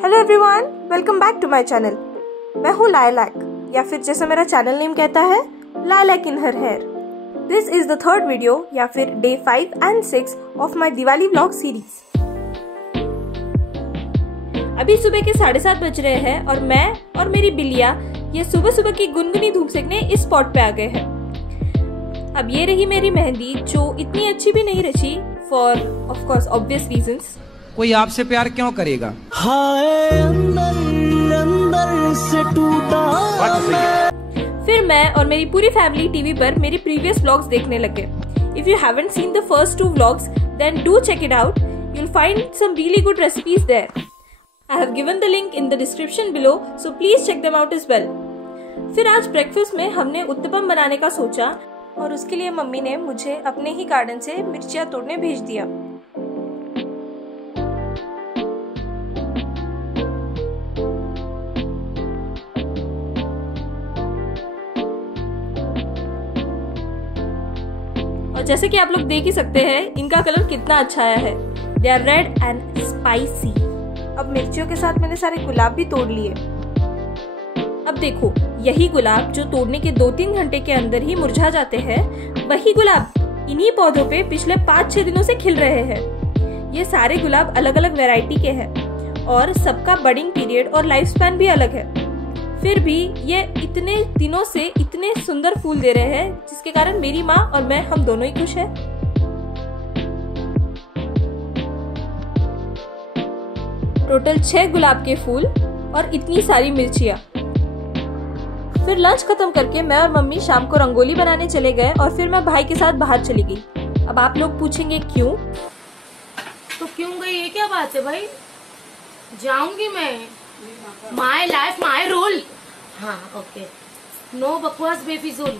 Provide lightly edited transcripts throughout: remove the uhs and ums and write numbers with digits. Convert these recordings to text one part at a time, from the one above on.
Hello everyone, welcome back to my channel. मैं हूँ lilac, या फिर जैसा मेरा चैनल नेम कहता है, Lilac in her hair. This is the third video या फिर day 5 and 6 of my Diwali vlog series. अभी सुबह के 7:30 बज रहे हैं और मैं और मेरी बिल्लियाँ ये सुबह सुबह की गुनगुनी धूप सेकने इस स्पॉट पे आ गए हैं। अब ये रही मेरी मेहंदी, जो इतनी अच्छी भी नहीं रची for of course obvious reasons. कोई आपसे प्यार क्यों करेगा? हाय अंदर अंदर से टूटा। फिर मैं और मेरी पूरी फैमिली टीवी पर मेरी प्रीवियस व्लॉग्स देखने लगे। If you haven't seen the first 2 vlogs then do check it out, you'll find some really good recipes there. I have given the link in the description below, so please check them out as well. फिर आज breakfast में हमने उत्तपम बनाने का सोचा और उसके लिए मम्मी ने मुझे अपने ही गार्डन से मिर्चियाँ तोड़ने भेज दिया। और जैसे कि आप लोग देख ही सकते हैं, इनका कलर कितना अच्छा आया है। They are red and spicy. अब मिर्चियों के साथ मैंने सारे गुलाब भी तोड़ लिए। अब देखो, यही गुलाब जो तोड़ने के 2-3 घंटे के अंदर ही मुरझा जाते हैं, वही गुलाब इन्हीं पौधों पे पिछले 5-6 दिनों से खिल रहे हैं। ये सारे गुलाब अलग अलग वैरायटी के हैं और सबका बडिंग पीरियड और लाइफ स्पैन भी अलग है। फिर भी ये इतने दिनों से इतने सुंदर फूल दे रहे हैं, जिसके कारण मेरी माँ और मैं हम दोनों ही खुश हैं। टोटल 6 गुलाब के फूल और इतनी सारी मिर्चियाँ। फिर लंच खत्म करके मैं और मम्मी शाम को रंगोली बनाने चले गए और फिर मैं भाई के साथ बाहर चली गई। अब आप लोग पूछेंगे क्यों? तो क्यों गई, ये क्या बात है भाई? जाऊंगी मैं। My life my rule. हाँ ओके, नो बकवास बेफिजूल।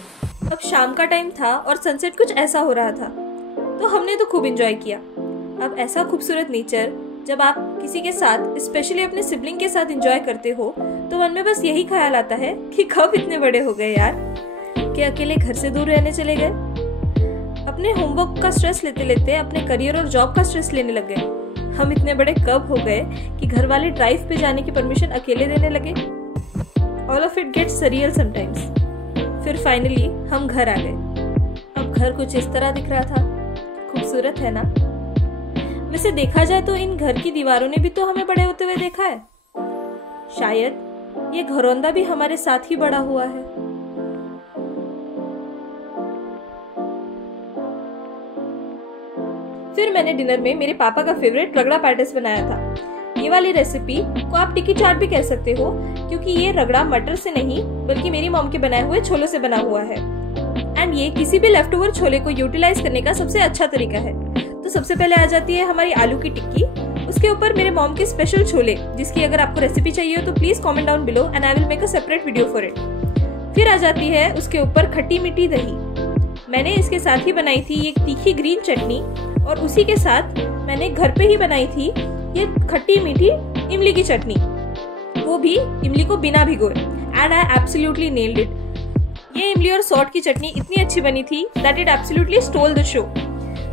अब शाम का टाइम था और सनसेट कुछ ऐसा हो रहा था, तो हमने तो खूब एंजॉय किया। अब ऐसा खूबसूरत नेचर जब आप किसी के साथ, स्पेशली अपने सिबलिंग के साथ एंजॉय करते हो, तो मन में बस यही ख्याल आता है कि कब इतने बड़े हो गए यार, कि अकेले घर से दूर रहने चले गए। अपने होमवर्क का स्ट्रेस लेते लेते अपने करियर और जॉब का स्ट्रेस लेने लग गए। हम इतने बड़े कब हो गए कि घर वाले ड्राइव पे जाने की परमिशन अकेले देने लगे। All of it gets surreal sometimes. फिर फाइनली हम घर आ गए। अब घर कुछ इस तरह दिख रहा था। खूबसूरत है ना? वैसे देखा जाए तो इन घर की दीवारों ने भी तो हमें बड़े होते हुए देखा है। शायद ये घरौंदा भी हमारे साथ ही बड़ा हुआ है। फिर मैंने डिनर में मेरे पापा का फेवरेट रगड़ा पैटिस बनाया था। ये वाली रेसिपी को आप टिक्की चाट भी कह सकते हो, क्योंकि ये रगड़ा मटर से नहीं बल्कि मेरी मॉम के बनाए हुए छोलों से बना हुआ है। एंड ये किसी भी लेफ्ट ओवर छोले को यूटिलाइज करने का सबसे अच्छा तरीका है। तो सबसे पहले आ जाती है हमारी आलू की टिक्की, उसके ऊपर मेरे मॉम के स्पेशल छोले, जिसकी अगर आपको रेसिपी चाहिए हो तो please comment down below and I will make a separate video for it. फिर आ जाती है उसके ऊपर खट्टी मीठी दही। मैंने इसके साथ ही बनाई थी ये तीखी ग्रीन चटनी, और उसी के साथ मैंने घर पे ही बनाई थी ये खट्टी मीठी इमली की चटनी, वो भी इमली को बिना भिगोए। And I absolutely nailed it. ये इमली और सॉल्ट की चटनी इतनी अच्छी बनी थी that it absolutely stole the show.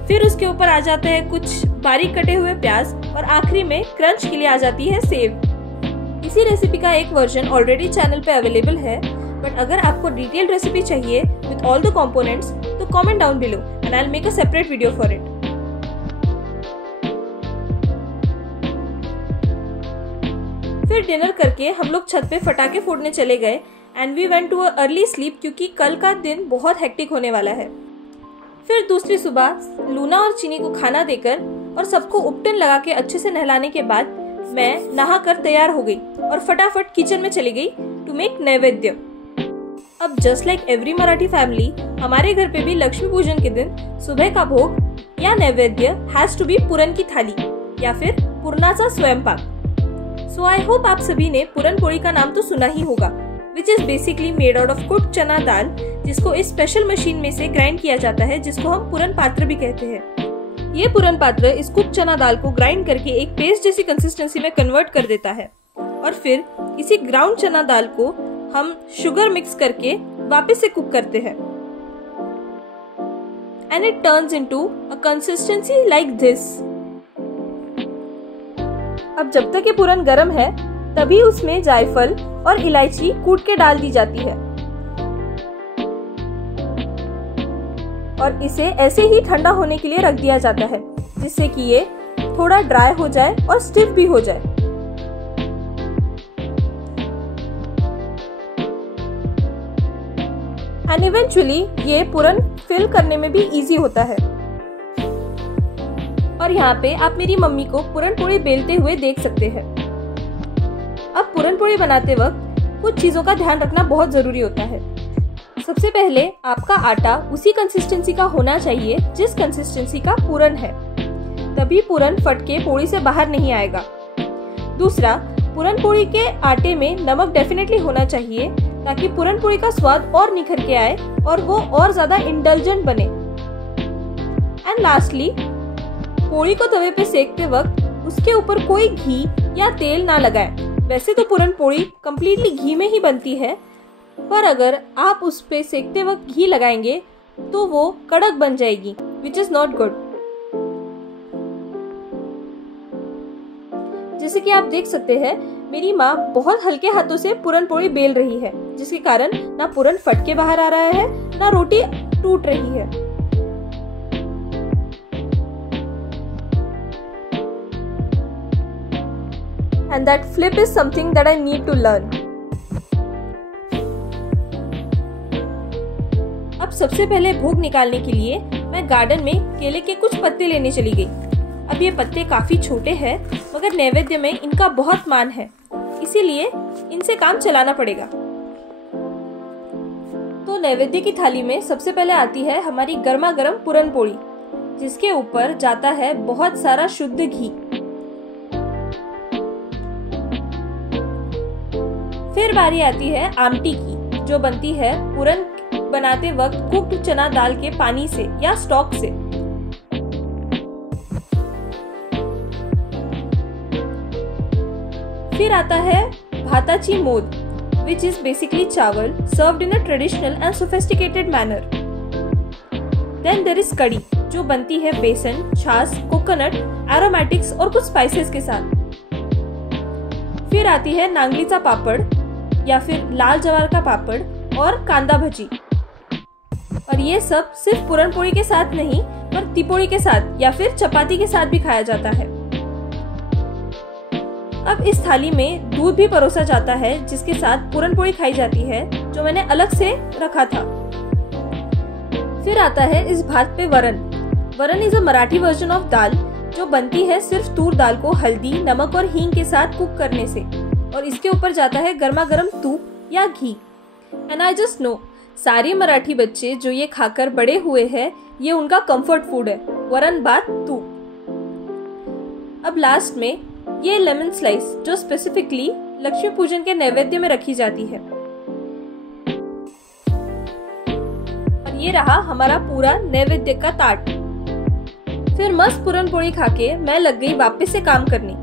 फिर उसके ऊपर आ जाते हैं कुछ बारीक कटे हुए प्याज और आखिरी में क्रंच के लिए आ जाती है सेव। इसी रेसिपी का एक वर्जन ऑलरेडी चैनल पे अवेलेबल है, बट अगर आपको डिटेल्ड रेसिपी चाहिए विद ऑल द कंपोनेंट्स तो comment down below and I will make a separate video for it. फिर डिनर करके हम लोग छत पे पटाखे फोड़ने चले गए and we went to a early sleep, क्योंकि कल का दिन बहुत हेक्टिक होने वाला है। फिर दूसरी सुबह लूना और चीनी को खाना देकर और सबको उपटन लगा के अच्छे से नहलाने के बाद मैं नहा कर तैयार हो गई और फटाफट किचन में चली गई टू मेक नैवेद्य। अब just like every Marathi family, हमारे घर पे भी लक्ष्मी पूजन के दिन सुबह का भोग या नैवेद्य हैज टू बी पुरन की थाली या फिर पुरनाचा स्वयंपाक। सो आई होप आप सभी ने पुरन पोड़ी का नाम तो सुना ही होगा, which is basically made out of cooked चना दाल, जिसको इस स्पेशल मशीन में से ग्राइंड किया जाता है, जिसको हम पुरन पात्र भी कहते हैं। ये पुरन पात्र इस कुक्ड चना दाल को ग्राइंड करके एक पेस्ट जैसी कंसिस्टेंसी में कन्वर्ट कर देता है, और फिर इसी ग्राउंड चना दाल को हम शुगर मिक्स करके वापस से कुक करते हैं and it turns into a consistency like this. अब जब तक ये पूरन गर्म है तभी उसमें जायफल और इलायची कूट के डाल दी जाती है और इसे ऐसे ही ठंडा होने के लिए रख दिया जाता है, जिससे कि ये थोड़ा ड्राई हो जाए और स्टिफ भी हो जाए। एंड इवेंचुअली ये पूरन फिल करने में भी इजी होता है। और यहाँ पे आप मेरी मम्मी को पूरन पोड़ी बेलते हुए देख सकते हैं। अब पूरन पोड़ी बनाते वक्त कुछ चीजों का ध्यान रखना बहुत जरूरी होता है। सबसे पहले आपका आटा उसी कंसिस्टेंसी का होना चाहिए जिस कंसिस्टेंसी का पूरन है, तभी पूरन फट के पोड़ी से बाहर नहीं आएगा। दूसरा, पूरन पोड़ी के आटे में नमक डेफिनेटली होना चाहिए ताकि पूरन पोड़ी का स्वाद और निखर के आए और वो और ज्यादा इंडल्जेंट बने। एंड लास्टली, पोड़ी को तवे पे सेकते वक्त उसके ऊपर कोई घी या तेल ना लगाएं। वैसे तो पूरन पोड़ी कम्प्लीटली घी में ही बनती है, पर अगर आप उस पे सेकते वक्त घी लगाएंगे तो वो कड़क बन जाएगी, विच इज नॉट गुड। जैसे कि आप देख सकते हैं, मेरी माँ बहुत हल्के हाथों से पूरन पोड़ी बेल रही है, जिसके कारण ना पूरन फट के बाहर आ रहा है ना रोटी टूट रही है। And that flip is something that I need to learn. अब सबसे पहले भोग निकालने के लिए मैं गार्डन में केले के कुछ पत्ते लेने चली गई। अब ये पत्ते काफी छोटे हैं, मगर नैवेद्य में इनका बहुत मान है, इसीलिए इनसे काम चलाना पड़ेगा। तो नैवेद्य की थाली में सबसे पहले आती है हमारी गर्मा गर्म पूरन पोड़ी, जिसके ऊपर जाता है बहुत सारा शुद्ध घी। फिर बारी आती है आमटी की, जो बनती है पूरन बनाते वक्त कुक्ड चना दाल के पानी से या स्टॉक से। फिर आता है भाताची मोद, which is basically चावल served in a traditional and sophisticated manner. Then there is कड़ी, जो बनती है बेसन, छाछ, कोकोनट, एरोमेटिक्स और कुछ स्पाइसेस के साथ। फिर आती है नांगलीचा पापड़ या फिर लाल जवार का पापड़ और कांदा भजी। और ये सब सिर्फ पूरन पोड़ी के साथ नहीं, पर तिपोड़ी के साथ या फिर चपाती के साथ भी खाया जाता है। अब इस थाली में दूध भी परोसा जाता है, जिसके साथ पूरन पोड़ी खाई जाती है, जो मैंने अलग से रखा था। फिर आता है इस भात पे varan. Varan is a Marathi version of dal, जो बनती है सिर्फ तूर दाल को हल्दी, नमक और हींग के साथ कुक करने से, और इसके ऊपर जाता है गर्मा गर्म तूप या घी। एंड आई जस्ट नो, सारे मराठी बच्चे जो ये खाकर बड़े हुए हैं, ये उनका कंफर्ट फूड है, वरण भात तूप। अब लास्ट में ये लेमन स्लाइस, जो स्पेसिफिकली लक्ष्मी पूजन के नैवेद्य में रखी जाती है। और ये रहा हमारा पूरा नैवेद्य का ताट। फिर मस्त पूरन पोड़ी खाके मैं लग गई वापस से काम करने।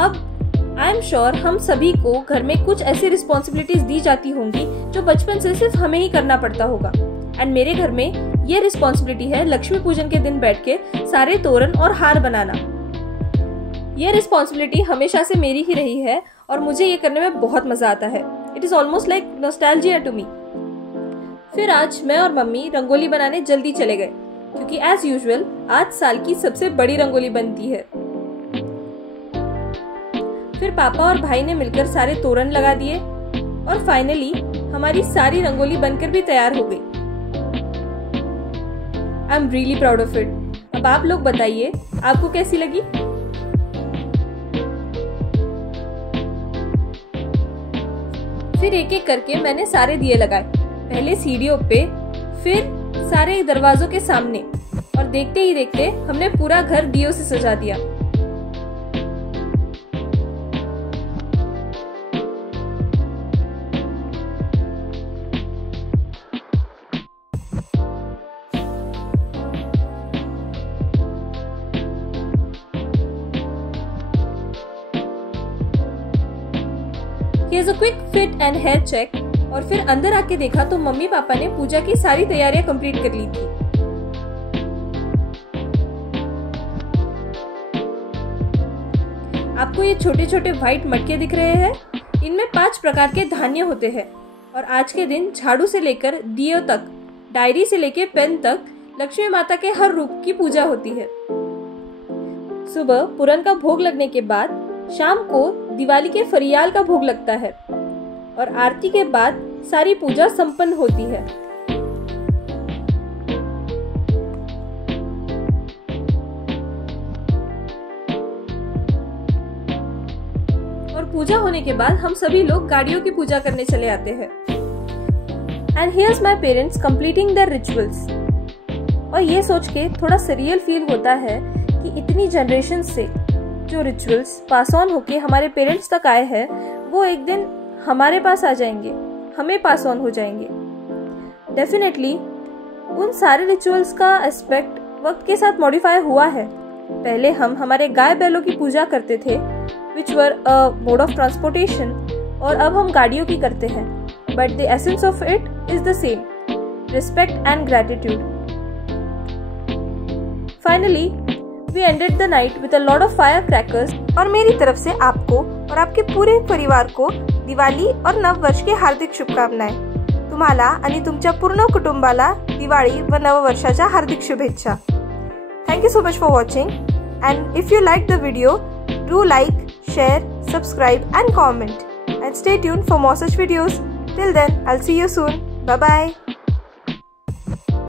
अब आई एम श्योर हम सभी को घर में कुछ ऐसी रिस्पॉन्सिबिलिटीज दी जाती होंगी जो बचपन से सिर्फ हमें ही करना पड़ता होगा। एंड मेरे घर में ये रिस्पॉन्सिबिलिटी है लक्ष्मी पूजन के दिन बैठ के सारे तोरण और हार बनाना। ये रिस्पॉन्सिबिलिटी हमेशा से मेरी ही रही है और मुझे ये करने में बहुत मजा आता है। It is almost like nostalgia to me. फिर आज मैं और मम्मी रंगोली बनाने जल्दी चले गए, क्योंकि एज यूजुअल आज साल की सबसे बड़ी रंगोली बनती है। फिर पापा और भाई ने मिलकर सारे तोरण लगा दिए और फाइनली हमारी सारी रंगोली बनकर भी तैयार हो गई। I am really proud of it. अब आप लोग बताइए, आपको कैसी लगी? फिर एक एक करके मैंने सारे दिए लगाए, पहले सीढ़ियों पे, फिर सारे दरवाजों के सामने, और देखते ही देखते हमने पूरा घर दियों से सजा दिया। Here's a quick fit and hair check। और फिर अंदर आके देखा तो मम्मी पापा ने पूजा की सारी तैयारियां कंप्लीट कर ली थी। आपको ये छोटे छोटे व्हाइट मटके दिख रहे हैं? इनमें 5 प्रकार के धान्य होते हैं और आज के दिन झाड़ू से लेकर दियों तक, डायरी से लेकर पेन तक लक्ष्मी माता के हर रूप की पूजा होती है। सुबह पूरन का भोग लगने के बाद शाम को दिवाली के फरियाल का भोग लगता है और आरती के बाद सारी पूजा संपन्न होती है। और पूजा होने के बाद हम सभी लोग गाड़ियों की पूजा करने चले आते हैं। And here's my parents completing their rituals. और ये सोच के थोड़ा सरियल फील होता है कि इतनी जनरेशन से जो रिचुअल्स पास ऑन होके हमारे पेरेंट्स तक आए हैं वो एक दिन हमारे पास आ जाएंगे, हमें पास ऑन हो जाएंगे। डेफिनेटली उन सारे रिचुअल्स का एस्पेक्ट वक्त के साथ मॉडिफाई हुआ है। पहले हम हमारे गाय बैलों की पूजा करते थे विच वर अ मोड ऑफ ट्रांसपोर्टेशन, और अब हम गाड़ियों की करते हैं, but the essence of it is the same, respect and gratitude. Finally we ended the night with a lot of firecrackers। और मेरी तरफ से आपको और आपके पूरे परिवार को दिवाळी और नववर्ष की हार्दिक शुभकामनाएं। तुम्हाला आणि तुमच्या पूर्ण कुटुंबाला दिवाळी व नववर्षाच्या हार्दिक शुभेच्छा। Thank you so much for watching, and if you liked the video, do like, share, subscribe and comment, and stay tuned for more such videos. Till then, I'll see you soon. Bye bye.